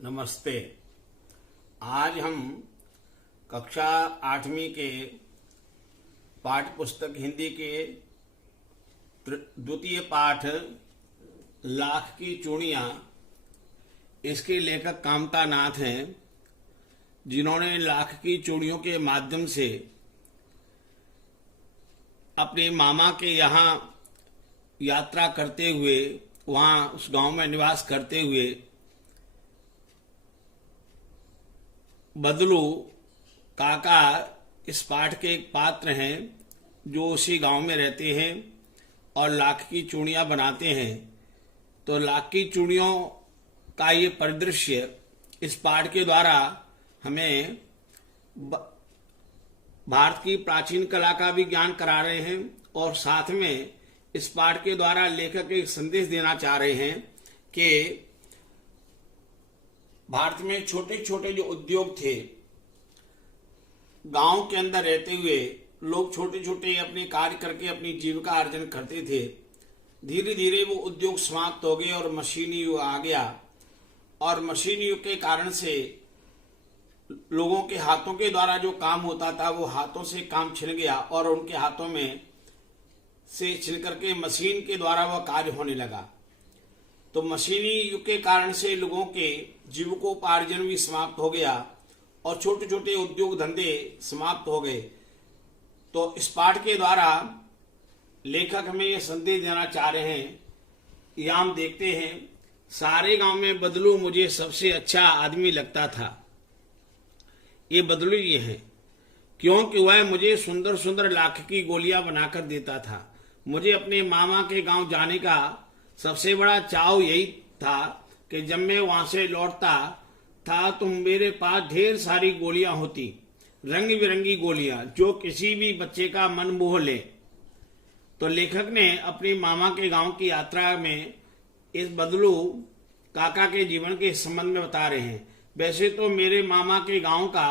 नमस्ते। आज हम कक्षा 8वीं के पाठ्य पुस्तक हिंदी के द्वितीय पाठ लाख की चूड़ियाँ, इसके लेखक कामता नाथ हैं, जिन्होंने लाख की चूड़ियों के माध्यम से अपने मामा के यहाँ यात्रा करते हुए, वहाँ उस गांव में निवास करते हुए बदलू काका इस पाठ के एक पात्र हैं जो उसी गांव में रहते हैं और लाख की चूड़ियाँ बनाते हैं। तो लाख की चूड़ियों का ये परिदृश्य इस पाठ के द्वारा हमें भारत की प्राचीन कला का भी ज्ञान करा रहे हैं और साथ में इस पाठ के द्वारा लेखक एक संदेश देना चाह रहे हैं कि भारत में छोटे छोटे जो उद्योग थे, गांव के अंदर रहते हुए लोग छोटे छोटे अपने कार्य करके अपनी जीविका अर्जन करते थे। धीरे धीरे वो उद्योग समाप्त हो गए और मशीनी युग आ गया और मशीनी युग के कारण से लोगों के हाथों के द्वारा जो काम होता था वो हाथों से काम छिन गया और उनके हाथों में से छिन करके मशीन के द्वारा वह कार्य होने लगा। तो मशीनी युग के कारण से लोगों के जीविकोपार्जन भी समाप्त हो गया और छोटे छोटे उद्योग धंधे समाप्त हो गए। तो इस पाठ के द्वारा लेखक हमें यह संदेश देना चाह रहे हैं। यह हम देखते हैं, सारे गांव में बदलू मुझे सबसे अच्छा आदमी लगता था। ये बदलू ये है क्योंकि वह मुझे सुंदर सुंदर लाख की गोलियां बनाकर देता था। मुझे अपने मामा के गांव जाने का सबसे बड़ा चाव यही था कि जब मैं वहां से लौटता था तो मेरे पास ढेर सारी गोलियां होती, रंग बिरंगी गोलियां जो किसी भी बच्चे का मन मोह ले। तो लेखक ने अपने मामा के गांव की यात्रा में इस बदलू काका के जीवन के संबंध में बता रहे हैं। वैसे तो मेरे मामा के गांव का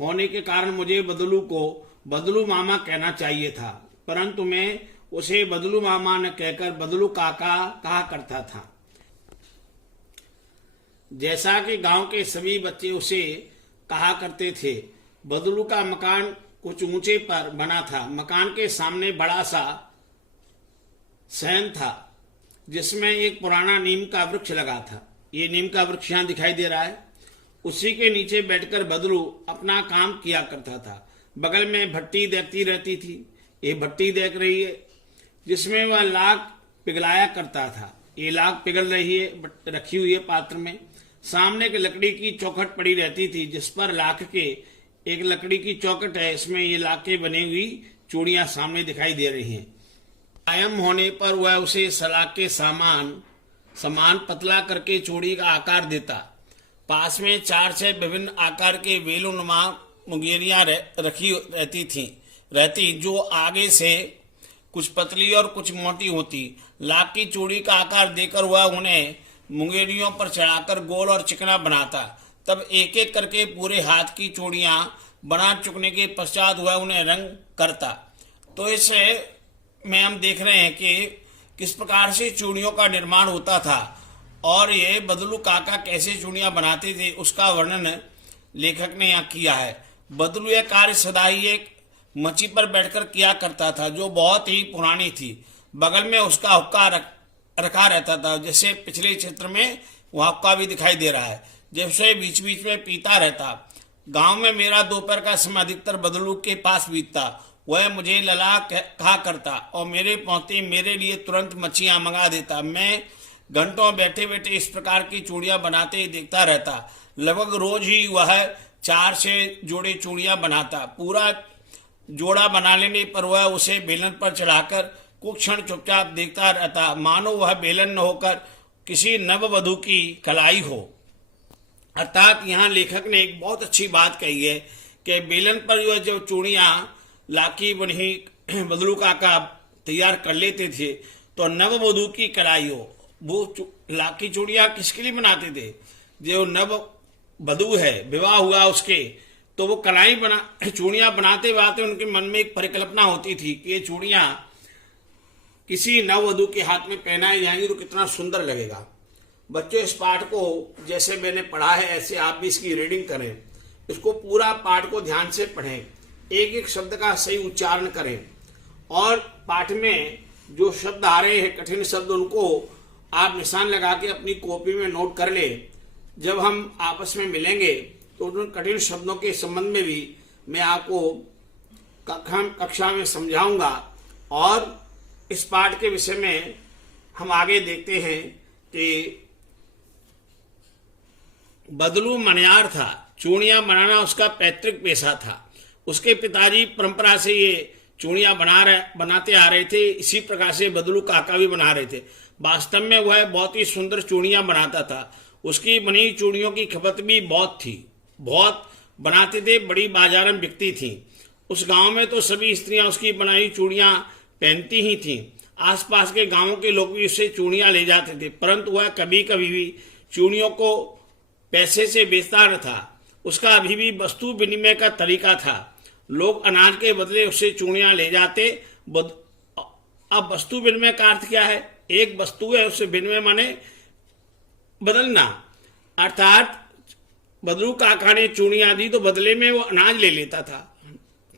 होने के कारण मुझे बदलू को बदलू मामा कहना चाहिए था, परंतु मैं उसे बदलू मामा न कहकर बदलू काका कहा करता था। जैसा कि गांव के सभी बच्चे उसे कहा करते थे। बदलू का मकान कुछ ऊंचे पर बना था। मकान के सामने बड़ा सा सहन था जिसमें एक पुराना नीम का वृक्ष लगा था। ये नीम का वृक्ष यहाँ दिखाई दे रहा है। उसी के नीचे बैठकर बदलू अपना काम किया करता था। बगल में भट्टी देखती रहती थी। ये भट्टी देख रही है जिसमें वह लाख पिघलाया करता था। ये लाख पिघल रही है, रखी हुई है पात्र में। सामने एक लकड़ी की चौखट पड़ी रहती थी जिस पर लाख के एक लकड़ी की चौखट है, इसमें ये लाखें बनी हुई चूड़ियां सामने दिखाई दे रही हैं। कायम होने पर वह उसे सलाख के समान पतला करके चूड़ी का आकार देता। पास में 4-6 विभिन्न आकार के वेलुनुमा मुंगेरियां रखी रहती जो आगे से कुछ पतली और कुछ मोटी होती। लाख की चूड़ी का आकार देकर वह उन्हें मुंगेरियों पर चढ़ाकर गोल और चिकना बनाता। तब एक एक करके पूरे हाथ की चूड़ियां बना चुकने के पश्चात वह उन्हें रंग करता। तो इसे में हम देख रहे हैं कि किस प्रकार से चूड़ियों का निर्माण होता था और ये बदलू काका कैसे चूड़ियां बनाते थे उसका वर्णन लेखक ने यहाँ किया है। बदलू यह कार्य सदा ही एक मची पर बैठकर किया करता था जो बहुत ही पुरानी थी। बगल में उसका हुक्का रखा रहता था। जैसे पिछले चित्र में वह हुक्का भी दिखाई दे रहा है, जैसे बीच बीच में पीता रहता। गांव में मेरा दोपहर का समय अधिकतर बदलू के पास बीतता। वह मुझे लला कहा करता और मेरे पहुंचते मेरे लिए तुरंत मच्छियां मंगा देता। मैं घंटों बैठे बैठे इस प्रकार की चूड़ियां बनाते देखता रहता। लगभग रोज ही वह 4-6 जोड़े चूड़ियां बनाता। पूरा जोड़ा बना लेने पर वह उसे बेलन पर चढ़ाकर कुछ क्षण चुपचाप देखता रहता, मानो वह बेलन न होकर किसी नववधू की कलाई हो। अर्थात यहाँ लेखक ने एक बहुत अच्छी बात कही है कि बेलन पर जो चूड़ियां लाखी बनी बदलू काका तैयार कर लेते थे तो नववधू की कलाई हो। वो लाखी चूड़ियां किसके लिए बनाते थे? जो नव वधू है, विवाह हुआ उसके, तो वो कलाई चूड़ियां बनाते बनाते उनके मन में एक परिकल्पना होती थी कि ये चूड़ियां किसी नववधु के हाथ में पहनाई जाएंगी तो कितना सुंदर लगेगा। बच्चों इस पाठ को जैसे मैंने पढ़ा है ऐसे आप भी इसकी रीडिंग करें। इसको पूरा पाठ को ध्यान से पढ़ें, एक एक शब्द का सही उच्चारण करें और पाठ में जो शब्द आ रहे हैं कठिन शब्द उनको आप निशान लगा के अपनी कॉपी में नोट कर ले। जब हम आपस में मिलेंगे तो उन कठिन शब्दों के संबंध में भी मैं आपको कक्षा में समझाऊंगा। और इस पाठ के विषय में हम आगे देखते हैं कि बदलू मनियार था, चूड़ियां बनाना उसका पैतृक पेशा था। उसके पिताजी परंपरा से ये चूड़ियां बनाते आ रहे थे, इसी प्रकार से बदलू काका भी बना रहे थे। वास्तव में वह बहुत ही सुंदर चूड़ियां बनाता था। उसकी बनी चूड़ियों की खपत भी बहुत थी, बहुत बनाते थे, बड़ी बाजार में बिकती थी। उस गांव में तो सभी स्त्रियां उसकी बनाई चूड़ियां पहनती ही थीं। आसपास के गांवों के लोग भी उससे चूड़ियां ले जाते थे, परंतु वह कभी कभी भी चूड़ियों को पैसे से बेचता न था। उसका अभी भी वस्तु विनिमय का तरीका था। लोग अनाज के बदले उससे चूड़ियां ले जाते। अब वस्तु विनिमय का अर्थ क्या है? एक वस्तु है, उससे विनिमय माने बदलना। अर्थात बदलू काका ने चूड़ियां दी तो बदले में वो अनाज ले लेता था।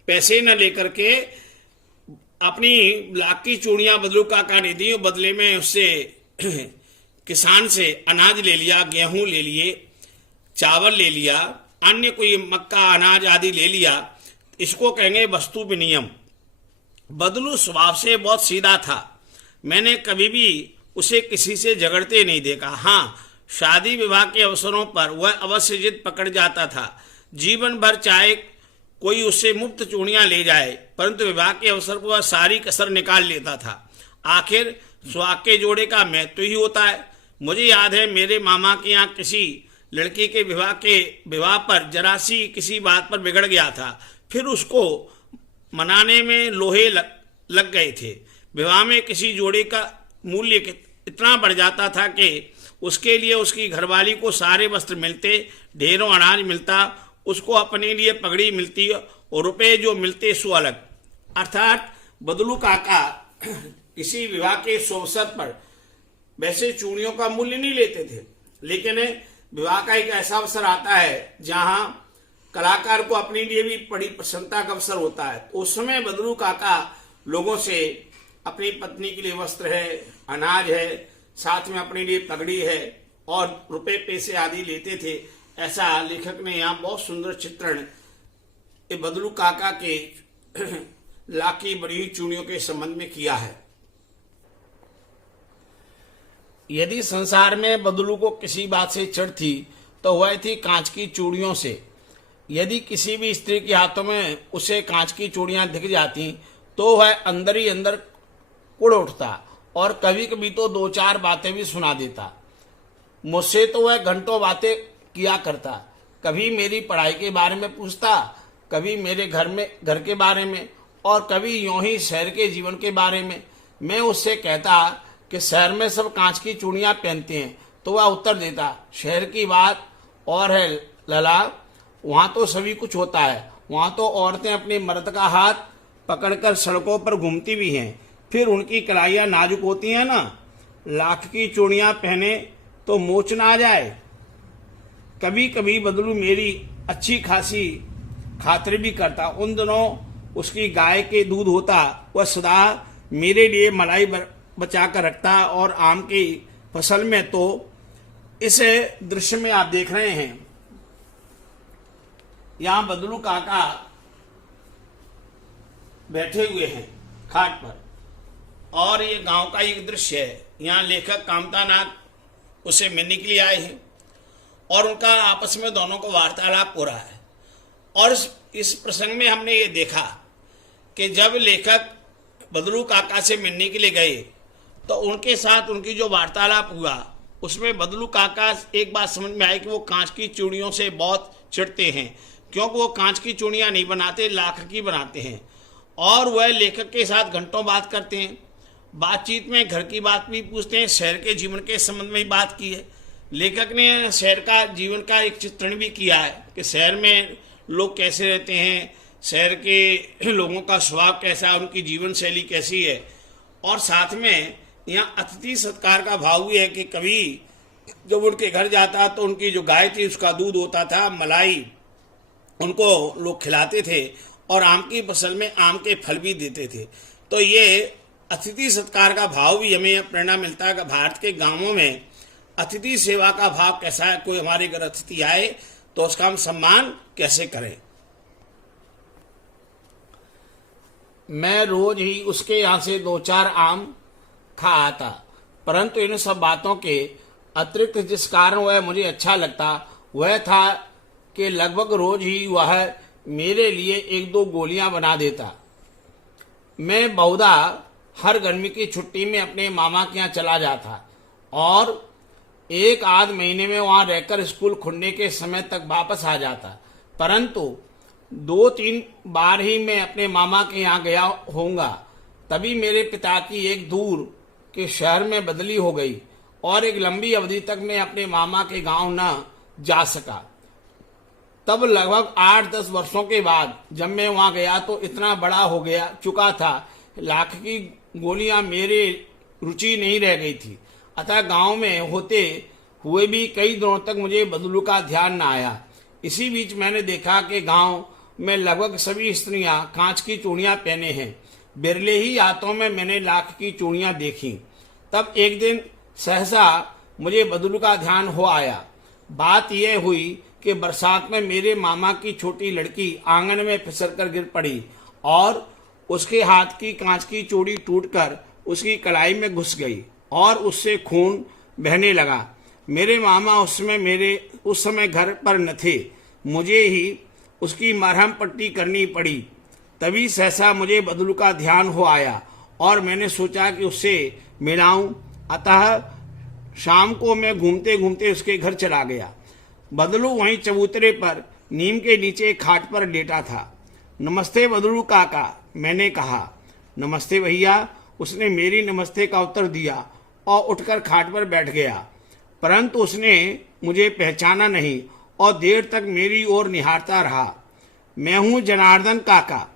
पैसे न लेकर के अपनी लाख की चूड़ियां बदलू काका ने दी और बदले में उससे किसान से अनाज ले लिया, गेहूं ले लिए, चावल ले लिया, अन्य कोई मक्का अनाज आदि ले लिया। इसको कहेंगे वस्तु विनिमय। बदलू स्वभाव से बहुत सीधा था। मैंने कभी भी उसे किसी से झगड़ते नहीं देखा। हाँ, शादी विवाह के अवसरों पर वह अवश्य जिद पकड़ जाता था। जीवन भर चाहे कोई उससे मुफ्त चूड़ियां ले जाए, परंतु विवाह के अवसर पर वह सारी कसर निकाल लेता था। आखिर सुहाग के जोड़े का महत्व ही होता है। मुझे याद है मेरे मामा के यहाँ किसी लड़की के विवाह पर जरा सी किसी बात पर बिगड़ गया था। फिर उसको मनाने में लोहे लग गए थे। विवाह में किसी जोड़े का मूल्य इतना बढ़ जाता था कि उसके लिए उसकी घरवाली को सारे वस्त्र मिलते, ढेरों अनाज मिलता, उसको अपने लिए पगड़ी मिलती और रुपए जो मिलते सो अलग। अर्थात बदलू काका किसी विवाह के शुभ अवसर पर वैसे चूड़ियों का मूल्य नहीं लेते थे, लेकिन विवाह का एक ऐसा अवसर आता है जहां कलाकार को अपने लिए भी बड़ी प्रसन्नता का अवसर होता है। तो उस समय बदलू काका लोगों से अपनी पत्नी के लिए वस्त्र है, अनाज है, साथ में अपने लिए पगड़ी है और रुपए पैसे आदि लेते थे। ऐसा लेखक ने यहाँ बहुत सुंदर चित्रण बदलू काका के लाकी बड़ी हुई चूड़ियों के संबंध में किया है। यदि संसार में बदलू को किसी बात से चिढ़ थी तो वह थी कांच की चूड़ियों से। यदि किसी भी स्त्री के हाथों में उसे कांच की चूड़ियां दिख जाती तो वह अंदर ही अंदर कुड़ उठता और कभी कभी तो दो चार बातें भी सुना देता। मुझसे तो वह घंटों बातें किया करता। कभी मेरी पढ़ाई के बारे में पूछता, कभी मेरे घर के बारे में और कभी यूं ही शहर के जीवन के बारे में। मैं उससे कहता कि शहर में सब कांच की चूड़ियां पहनते हैं, तो वह उत्तर देता, शहर की बात और है लला, वहाँ तो सभी कुछ होता है। वहाँ तो औरतें अपने मर्द का हाथ पकड़कर सड़कों पर घूमती भी हैं, फिर उनकी कलाइयाँ नाजुक होती हैं ना। लाख की चूड़ियाँ पहने तो मोच ना आ जाए। कभी कभी बदलू मेरी अच्छी खासी खातिर भी करता। उन दिनों उसकी गाय के दूध होता, वह सदा मेरे लिए मलाई बचा कर रखता। और आम की फसल में तो इस दृश्य में आप देख रहे हैं, यहाँ बदलू काका बैठे हुए हैं खाट पर और ये गांव का एक दृश्य है। यहाँ लेखक कामतानाथ उसे मिलने के लिए आए हैं और उनका आपस में दोनों को वार्तालाप हो रहा है। और इस प्रसंग में हमने ये देखा कि जब लेखक बदलू काका से मिलने के लिए गए तो उनके साथ उनकी जो वार्तालाप हुआ उसमें बदलू काका एक बात समझ में आई कि वो कांच की चूड़ियों से बहुत चिढ़ते हैं, क्योंकि वो कांच की चूड़ियाँ नहीं बनाते, लाख की बनाते हैं। और वह लेखक के साथ घंटों बात करते हैं। बातचीत में घर की बात भी पूछते हैं, शहर के जीवन के संबंध में भी बात की है। लेखक ने शहर का जीवन का एक चित्रण भी किया है कि शहर में लोग कैसे रहते हैं, शहर के लोगों का स्वभाव कैसा है, उनकी जीवन शैली कैसी है। और साथ में यहाँ अतिथि सत्कार का भाव भी है कि कभी जब उनके घर जाता तो उनकी जो गाय थी उसका दूध होता था, मलाई उनको लोग खिलाते थे और आम की फसल में आम के फल भी देते थे। तो ये अतिथि सत्कार का भाव भी हमें प्रेरणा मिलता है कि भारत के गांवों में अतिथि सेवा का भाव कैसा है। कोई हमारे घर अतिथि आए तो उसका हम सम्मान कैसे करें। मैं रोज ही उसके यहाँ से 2-4 आम खा आता, परंतु इन सब बातों के अतिरिक्त जिस कारण वह मुझे अच्छा लगता वह था कि लगभग रोज ही वह मेरे लिए 1-2 गोलियां बना देता। मैं बहुधा हर गर्मी की छुट्टी में अपने मामा के यहाँ चला जाता और 1-आध महीने में वहाँ रहकर स्कूल खुलने के समय तक वापस आ जाता, परंतु 2-3 बार ही मैं अपने मामा के यहाँ गया होऊंगा। तभी मेरे पिता की एक दूर के शहर में बदली हो गई और एक लंबी अवधि तक मैं अपने मामा के गांव न जा सका। तब लगभग 8-10 वर्षों के बाद जब मैं वहां गया तो इतना बड़ा हो गया चुका था, लाख की गोलियां मेरे रुचि नहीं रह गई थी। अतः गांव में होते हुए भी कई दिनों तक मुझे बदलू का ध्यान न आया। इसी बीच मैंने देखा कि गांव में लगभग सभी स्त्रियां कांच की चूड़ियां पहने हैं। बिरले ही हाथों में मैंने लाख की चूड़ियां देखी। तब एक दिन सहसा मुझे बदलू का ध्यान हो आया। बात यह हुई कि बरसात में मेरे मामा की छोटी लड़की आंगन में फिसलकर गिर पड़ी और उसके हाथ की कांच की चूड़ी टूटकर उसकी कलाई में घुस गई और उससे खून बहने लगा। मेरे मामा उस समय घर पर न थे। मुझे ही उसकी मरहम पट्टी करनी पड़ी। तभी सहसा मुझे बदलू का ध्यान हो आया और मैंने सोचा कि उससे मिलाऊं। अतः शाम को मैं घूमते घूमते उसके घर चला गया। बदलू वहीं चबूतरे पर नीम के नीचे खाट पर लेटा था। नमस्ते बदलू काका, मैंने कहा। नमस्ते भैया, उसने मेरी नमस्ते का उत्तर दिया और उठकर खाट पर बैठ गया, परंतु उसने मुझे पहचाना नहीं और देर तक मेरी ओर निहारता रहा। मैं हूं जनार्दन काका,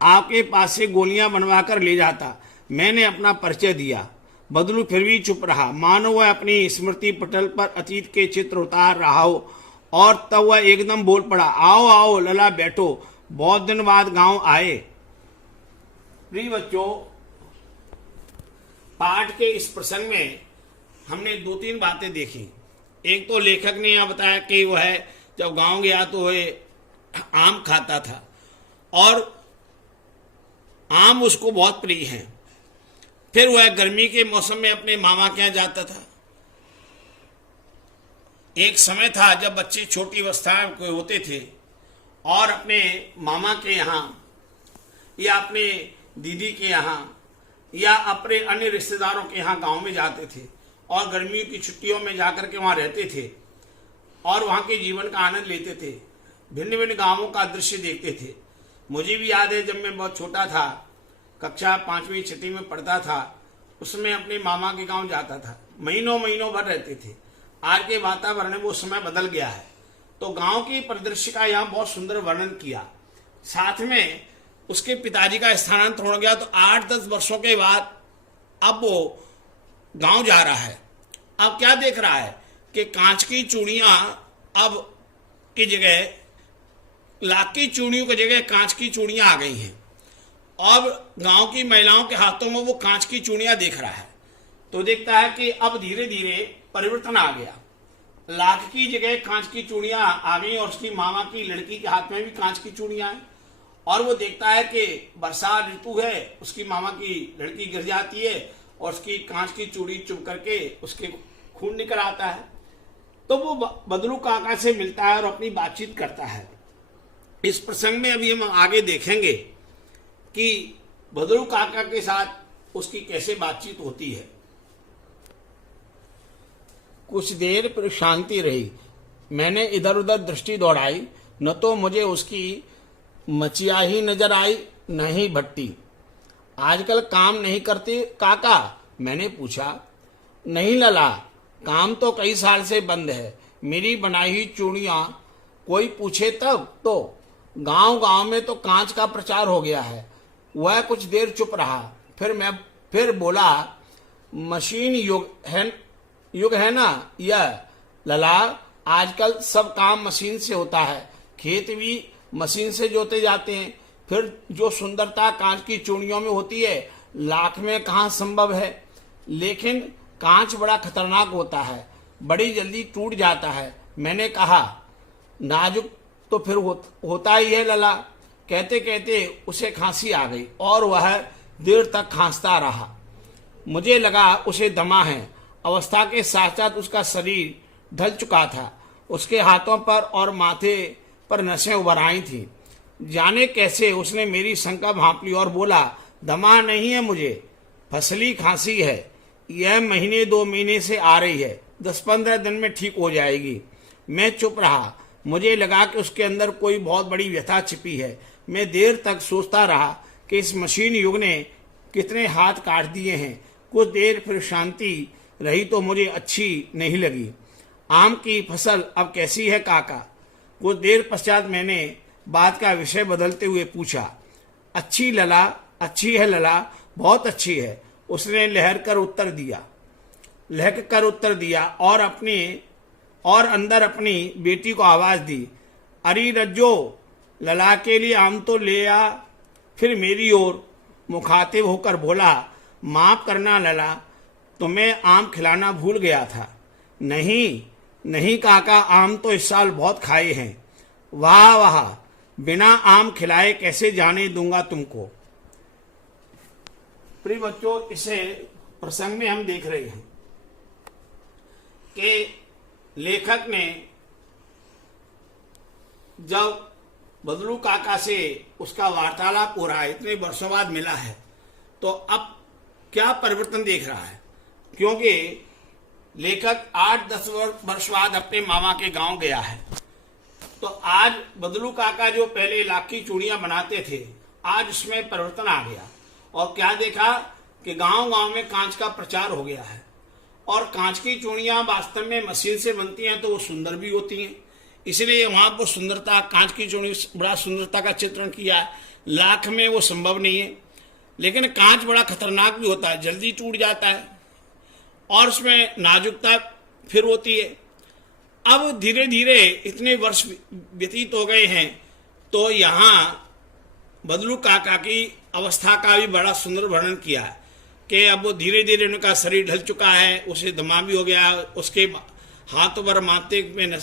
आपके पास से गोलियां बनवा कर ले जाता, मैंने अपना परिचय दिया। बदलू फिर भी चुप रहा, मानो वह अपनी स्मृति पटल पर अतीत के चित्र उतार रहा हो। और तब वह एकदम बोल पड़ा, आओ आओ लला बैठो, बहुत दिन बाद गांव आए। प्रिय बच्चों, पाठ के इस प्रसंग में हमने 2-3 बातें देखी। एक तो लेखक ने यह बताया कि वह जब गांव गया तो वह आम खाता था और आम उसको बहुत प्रिय है। फिर वह गर्मी के मौसम में अपने मामा के यहाँ जाता था। एक समय था जब बच्चे छोटी अवस्था में होते थे और अपने मामा के यहाँ या अपने दीदी के यहाँ या अपने अन्य रिश्तेदारों के यहाँ गांव में जाते थे और गर्मियों की छुट्टियों में जाकर के वहाँ रहते थे और वहाँ के जीवन का आनंद लेते थे। भिन्न भिन्न गांवों का दृश्य देखते थे। मुझे भी याद है, जब मैं बहुत छोटा था, कक्षा 5वीं 6वीं में पढ़ता था, उसमें अपने मामा के गांव जाता था। महीनों महीनों भर रहते थे। आज के वातावरण में वो समय बदल गया है। तो गांव की परिदृश्य का यहाँ बहुत सुंदर वर्णन किया। साथ में उसके पिताजी का स्थानांतरण हो गया, तो 8-10 वर्षों के बाद अब वो गांव जा रहा है। अब क्या देख रहा है कि कांच की चूड़ियां अब की जगह लाख की चूड़ियों की जगह कांच की चूड़ियां आ गई हैं। अब गांव की महिलाओं के हाथों में वो कांच की चूड़ियां देख रहा है, तो देखता है कि अब धीरे धीरे परिवर्तन आ गया। लाख की जगह कांच की चूड़ियां आ गई और उसकी मामा की लड़की के हाथ में भी कांच की चूड़ियां हैं। और वो देखता है कि बरसात ऋतु है, उसकी मामा की लड़की गिर जाती है और उसकी कांच की चूड़ी चुभ करके उसके खून निकल आता है। तो वो बदलू काका से मिलता है और अपनी बातचीत करता है। इस प्रसंग में अभी हम आगे देखेंगे कि बदलू काका के साथ उसकी कैसे बातचीत होती है। कुछ देर पर शांति रही। मैंने इधर उधर दृष्टि दौड़ाई, न तो मुझे उसकी मचिया ही नजर आई, न ही भट्टी। आजकल काम नहीं करती काका, मैंने पूछा। नहीं लला, काम तो कई साल से बंद है। मेरी बनाई हुई चूड़ियां कोई पूछे तब तो। गांव गांव में तो कांच का प्रचार हो गया है। वह कुछ देर चुप रहा, फिर बोला, मशीन युग है युग है ना यह लला। आजकल सब काम मशीन से होता है, खेत भी मशीन से जोते जाते हैं। फिर जो सुंदरता कांच की चूड़ियों में होती है, लाख में कहाँ संभव है। लेकिन कांच बड़ा खतरनाक होता है, बड़ी जल्दी टूट जाता है। मैंने कहा, नाजुक तो फिर होता ही है लला। कहते कहते उसे खांसी आ गई और वह देर तक खांसता रहा। मुझे लगा उसे दमा है। अवस्था के साथ साथ उसका शरीर ढल चुका था। उसके हाथों पर और माथे पर नसें उभर आई थी। जाने कैसे उसने मेरी शंका भांप ली और बोला, दमा नहीं है मुझे, फसली खांसी है। यह महीने 2 महीने से आ रही है, 10-15 दिन में ठीक हो जाएगी। मैं चुप रहा। मुझे लगा कि उसके अंदर कोई बहुत बड़ी व्यथा छिपी है। मैं देर तक सोचता रहा कि इस मशीन युग ने कितने हाथ काट दिए हैं। कुछ देर फिर शांति रही तो मुझे अच्छी नहीं लगी। आम की फसल अब कैसी है काका? कुछ देर पश्चात मैंने बात का विषय बदलते हुए पूछा। अच्छी लला, अच्छी है लला, बहुत अच्छी है, उसने लहक कर उत्तर दिया और अंदर अपनी बेटी को आवाज दी, अरे रज्जो, लला के लिए आम तो ले आ। फिर मेरी ओर मुखातिब होकर बोला, माफ करना लला, तुम्हें आम खिलाना भूल गया था। नहीं काका, आम तो इस साल बहुत खाए हैं। वाह वाह, बिना आम खिलाए कैसे जाने दूंगा तुमको। प्रिय बच्चों, इसे प्रसंग में हम देख रहे हैं कि लेखक ने जब बदलू काका से उसका वार्तालाप हो रहा है, इतने वर्षों बाद मिला है, तो अब क्या परिवर्तन देख रहा है। क्योंकि लेखक 8-10 वर्ष बाद अपने मामा के गांव गया है। तो आज बदलू काका जो पहले लाख की चूड़ियां बनाते थे, आज उसमें परिवर्तन आ गया। और क्या देखा कि गांव गांव में कांच का प्रचार हो गया है। और कांच की चूड़ियां वास्तव में मशीन से बनती हैं तो वो सुंदर भी होती हैं, इसलिए वहां पर सुंदरता, कांच की चूड़ी बड़ा सुंदरता का चित्रण किया है। लाख में वो संभव नहीं है। लेकिन कांच बड़ा खतरनाक भी होता है, जल्दी टूट जाता है और उसमें नाजुकता फिर होती है। अब धीरे धीरे इतने वर्ष व्यतीत हो गए हैं, तो यहाँ बदलू काका की अवस्था का भी बड़ा सुंदर वर्णन किया है कि अब वो धीरे धीरे उनका शरीर ढल चुका है, उसे दमा भी हो गया, उसके हाथों पर माथे में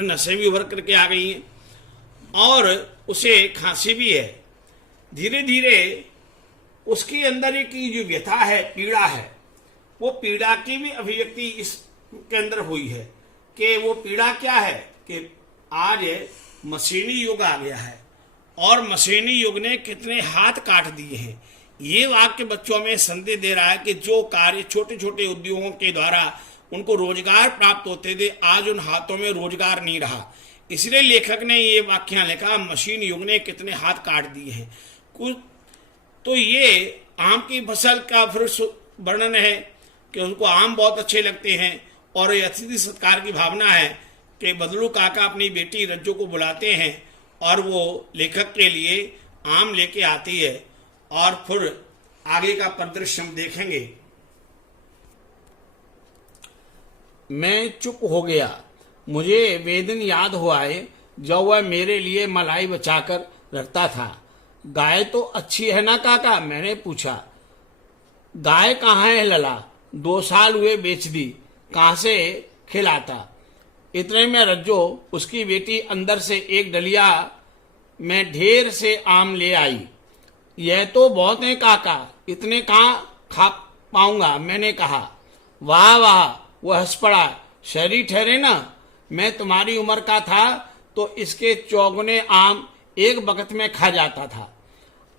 नसें भी उभर करके आ गई हैं और उसे खांसी भी है। धीरे धीरे उसके अंदर एक जो व्यथा है, पीड़ा है, वो पीड़ा की भी अभिव्यक्ति इसके अंदर हुई है। कि वो पीड़ा क्या है कि आज मशीनी युग आ गया है और मशीनी युग ने कितने हाथ काट दिए हैं। ये वाक्य बच्चों में संदेश दे रहा है कि जो कार्य छोटे छोटे उद्योगों के द्वारा उनको रोजगार प्राप्त होते थे, आज उन हाथों में रोजगार नहीं रहा। इसलिए लेखक ने ये वाक्य लिखा, मशीन युग ने कितने हाथ काट दिए हैं। कुछ तो ये आम की फसल का फिर वर्णन है कि उनको आम बहुत अच्छे लगते हैं और ये अतिथि सत्कार की भावना है कि बदलू काका अपनी बेटी रज्जो को बुलाते हैं और वो लेखक के लिए आम लेके आती है। और फिर आगे का परिदृश्य हम देखेंगे। मैं चुप हो गया। मुझे वे दिन याद हुआ है जब वह मेरे लिए मलाई बचाकर रखता था। गाय तो अच्छी है ना काका? मैंने पूछा। गाय कहाँ है लला? 2 साल हुए बेच दी, कहाँ से खिलाता। इतने में रज्जो, उसकी बेटी, अंदर से एक डलिया में ढेर से आम ले आई। यह तो बहुत है काका, इतने कहाँ खा पाऊंगा? मैंने कहा। वाह वाह, वह हंस पड़ा। शहरी ठहरे ना, मैं तुम्हारी उम्र का था तो इसके चौगुने आम एक वक्त में खा जाता था।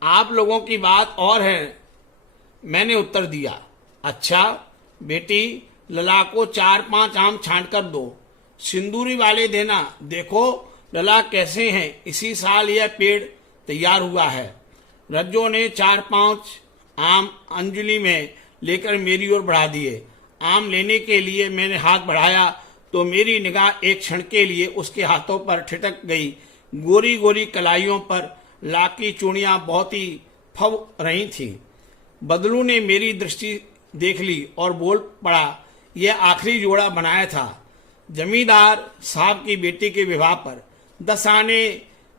आप लोगों की बात और है, मैंने उत्तर दिया। अच्छा बेटी, लला को 4-5 आम छांट कर दो, सिंदूरी वाले देना। देखो लला कैसे हैं, इसी साल यह पेड़ तैयार हुआ है। रज्जो ने 4-5 आम अंजलि में लेकर मेरी ओर बढ़ा दिए। आम लेने के लिए मैंने हाथ बढ़ाया तो मेरी निगाह एक क्षण के लिए उसके हाथों पर ठिठक गई। गोरी गोरी कलाइयों पर लाख की चूड़ियां बहुत ही फब रही थीं। बदलू ने मेरी दृष्टि देख ली और बोल पड़ा, यह आखिरी जोड़ा बनाया था। जमींदार साहब की बेटी के विवाह पर 10 आने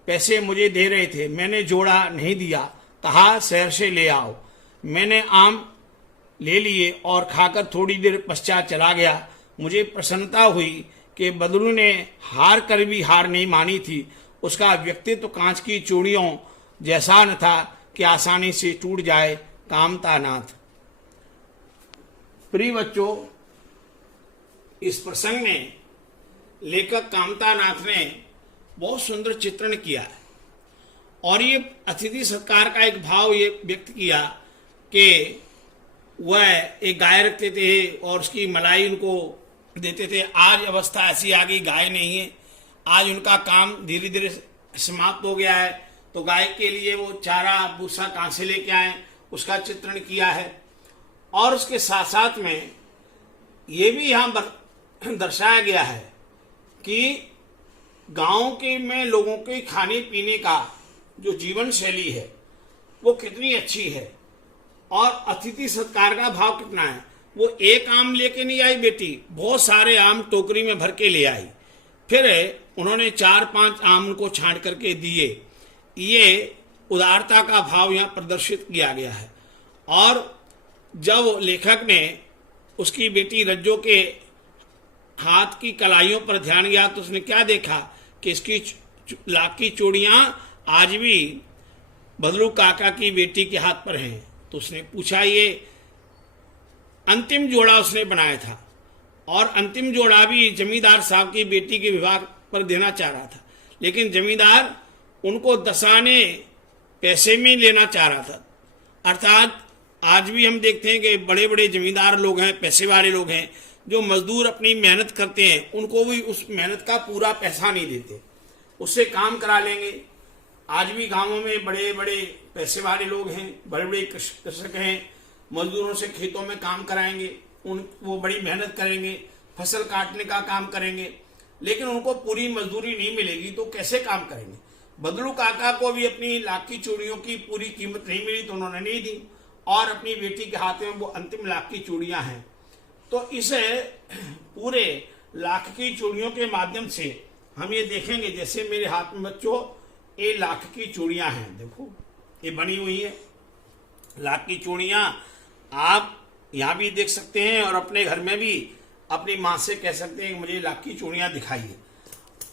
पैसे मुझे दे रहे थे। मैंने जोड़ा नहीं दिया, कहा शहर से ले आओ। मैंने आम ले लिए और खाकर थोड़ी देर पश्चात चला गया। मुझे प्रसन्नता हुई कि बदलू ने हार कर भी हार नहीं मानी थी। उसका व्यक्तित्व कांच की चूड़ियों जैसा न था कि आसानी से टूट जाए। कामता नाथ। प्रिय बच्चों, इस प्रसंग में लेखक कामता नाथ ने बहुत सुंदर चित्रण किया है और ये अतिथि सत्कार का एक भाव ये व्यक्त किया कि वह एक गाय रखते थे और उसकी मलाई उनको देते थे। आज अवस्था ऐसी आ गई, गाय नहीं है। आज उनका काम धीरे धीरे समाप्त हो गया है, तो गाय के लिए वो चारा भूसा कहाँ से लेके आए, उसका चित्रण किया है। और उसके साथ साथ में ये भी यहाँ दर्शाया गया है कि गांव के में लोगों के खाने पीने का जो जीवन शैली है वो कितनी अच्छी है और अतिथि सत्कार का भाव कितना है। वो एक आम लेके नहीं आई बेटी, बहुत सारे आम टोकरी में भर के ले आई। फिर उन्होंने 4-5 आम उनको छांट करके दिए। ये उदारता का भाव यहाँ प्रदर्शित किया गया है। और जब लेखक ने उसकी बेटी रज्जो के हाथ की कलाइयों पर ध्यान गया तो उसने क्या देखा कि इसकी लाख की चूड़ियां आज भी बदलू काका की बेटी के हाथ पर हैं। तो उसने पूछा, ये अंतिम जोड़ा उसने बनाया था और अंतिम जोड़ा भी जमींदार साहब की बेटी के विवाह पर देना चाह रहा था, लेकिन जमींदार उनको 10 आने पैसे में लेना चाह रहा था। अर्थात आज भी हम देखते हैं कि बड़े बड़े जमींदार लोग हैं, पैसे वाले लोग हैं, जो मजदूर अपनी मेहनत करते हैं उनको भी उस मेहनत का पूरा पैसा नहीं देते, उससे काम करा लेंगे। आज भी गांवों में बड़े बड़े पैसे वाले लोग हैं, बड़े बड़े कृषक हैं, मजदूरों से खेतों में काम कराएंगे, वो बड़ी मेहनत करेंगे, फसल काटने का काम करेंगे, लेकिन उनको पूरी मजदूरी नहीं मिलेगी तो कैसे काम करेंगे। बदलू काका को भी अपनी लाख की चूड़ियों की पूरी कीमत नहीं मिली तो उन्होंने नहीं दी और अपनी बेटी के हाथ में वो अंतिम लाख की चूड़ियां हैं। तो इस पूरे लाख की चूड़ियों के माध्यम से हम ये देखेंगे, जैसे मेरे हाथ में बच्चों ये लाख की चूड़ियां हैं, देखो ये बनी हुई है लाख की चूड़ियां। आप यहाँ भी देख सकते हैं और अपने घर में भी अपनी माँ से कह सकते हैं मुझे लाख की चूड़ियां दिखाइए।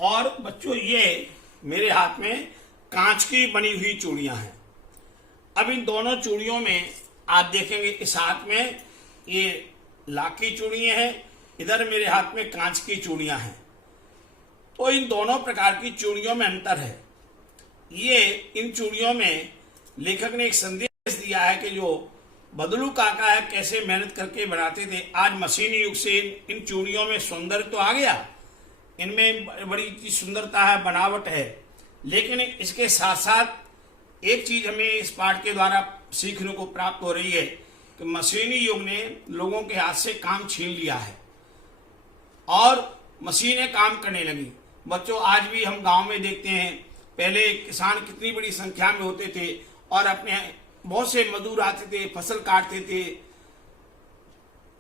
और बच्चों ये मेरे हाथ में कांच की बनी हुई चूड़ियां हैं। अब इन दोनों चूड़ियों में आप देखेंगे, इस हाथ में ये लाख की चूड़ियां हैं, इधर मेरे हाथ में कांच की चूड़ियां हैं। तो इन दोनों प्रकार की चूड़ियों में अंतर है। ये इन चूड़ियों में लेखक ने एक संदेश दिया है कि जो बदलू काका है कैसे मेहनत करके बनाते थे, आज मशीनी युग से इन चूड़ियों में सौंदर्य तो आ गया, इनमें बड़ी सुंदरता है, बनावट है, लेकिन इसके साथ साथ एक चीज हमें इस पाठ के द्वारा सीखने को प्राप्त हो रही है कि मशीनी युग ने लोगों के हाथ से काम छीन लिया है और मशीनें काम करने लगी। बच्चों आज भी हम गांव में देखते हैं, पहले किसान कितनी बड़ी संख्या में होते थे और अपने बहुत से मजदूर आते थे, फसल काटते थे,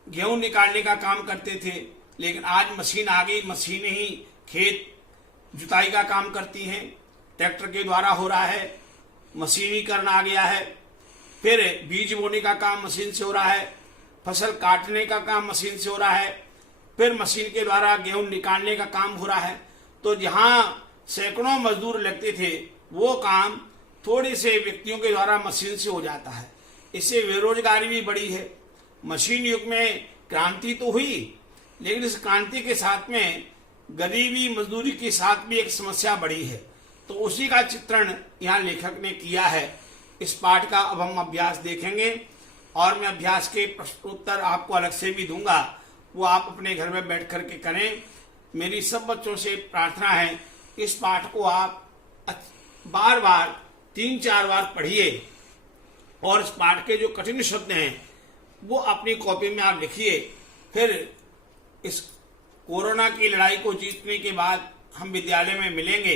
गेहूं निकालने का काम करते थे, लेकिन आज मशीन आ गई, मशीनें ही खेत जुताई का काम करती हैं, ट्रैक्टर के द्वारा हो रहा है, मशीनीकरण आ गया है। फिर बीज बोने का काम मशीन से हो रहा है, फसल काटने का काम मशीन से हो रहा है, फिर मशीन के द्वारा गेहूं निकालने का काम हो रहा है। तो जहां सैकड़ों मजदूर लगते थे वो काम थोड़े से व्यक्तियों के द्वारा मशीन से हो जाता है। इससे बेरोजगारी भी बढ़ी है। मशीन युग में क्रांति तो हुई, लेकिन इस क्रांति के साथ में गरीबी मजदूरी के साथ भी एक समस्या बढ़ी है। तो उसी का चित्रण यहाँ लेखक ने किया है। इस पाठ का अब हम अभ्यास देखेंगे और मैं अभ्यास के प्रश्नोत्तर आपको अलग से भी दूंगा, वो आप अपने घर में बैठ करके करें। मेरी सब बच्चों से प्रार्थना है इस पाठ को आप बार बार 3-4 बार पढ़िए और इस पाठ के जो कठिन शब्द हैं वो अपनी कॉपी में आप लिखिए। फिर इस कोरोना की लड़ाई को जीतने के बाद हम विद्यालय में मिलेंगे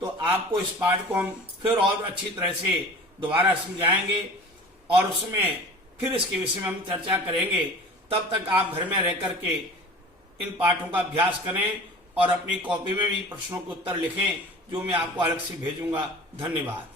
तो आपको इस पाठ को हम फिर और अच्छी तरह से दोबारा समझाएंगे और उसमें फिर इसके विषय में हम चर्चा करेंगे, तब तक आप घर में रह करके इन पाठों का अभ्यास करें और अपनी कॉपी में भी प्रश्नों के उत्तर लिखें, जो मैं आपको अलग से भेजूंगा। धन्यवाद।